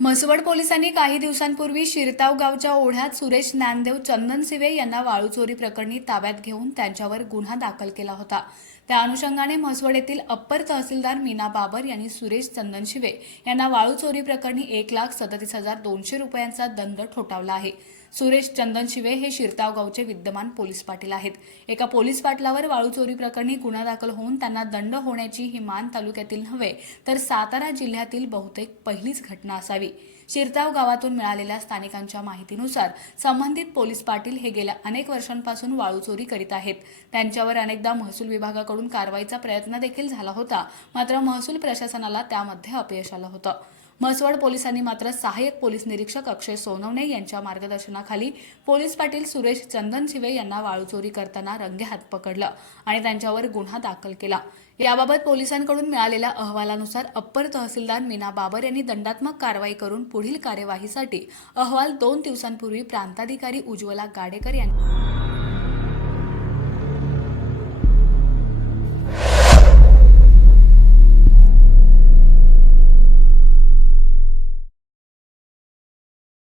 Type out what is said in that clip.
म्हसवड पोलिसांनी काही दिवसांपूर्वी शिरताव गावच्या ओढ्यात सुरेश ज्ञानदेव चंदनसिवे यांना वाळू चोरी प्रकरणी ताब्यात घेऊन त्यांच्यावर गुन्हा दाखल केला होता. त्या अनुषंगाने म्हसवड येथील अप्पर तहसीलदार मीना बाबर यांनी सुरेश चंदनशिवे यांना वाळू चोरी प्रकरणी एक लाख सदतीस हजार दोनशे रुपयांचा दंड ठोठावला आहे. सुरेश चंदनशिवे हे शिरताव गावचे विद्यमान पोलीस पाटील आहेत. एका पोलीस पाटलावर वाळू चोरी प्रकरणी गुन्हा दाखल होऊन त्यांना दंड होण्याची ही मान तालुक्यातील नव्हे तर सातारा जिल्ह्यातील बहुतेक पहिलीच घटना असावी. शिरताव गावातून मिळालेल्या स्थानिकांच्या माहितीनुसार संबंधित पोलीस पाटील हे गेल्या अनेक वर्षांपासून वाळू चोरी करीत आहेत. त्यांच्यावर अनेकदा महसूल विभागाकडून कारवाईचा प्रयत्न देखील झाला होता. मात्र महसूल प्रशासनाला त्यामध्ये अपयश आलं होतं. म्हसवड पोलिसांनी मात्र सहाय्यक पोलीस निरीक्षक अक्षय सोनवणे यांच्या मार्गदर्शनाखाली पोलीस पाटील सुरेश चंदनशिवे यांना वाळूचोरी करताना रंगेहात पकडलं आणि त्यांच्यावर गुन्हा दाखल केला. याबाबत पोलिसांकडून मिळालेल्या अहवालानुसार अप्पर तहसीलदार मीना बाबर यांनी दंडात्मक कारवाई करून पुढील कार्यवाहीसाठी अहवाल दोन दिवसांपूर्वी प्रांताधिकारी उज्ज्वला गाडेकर यांनी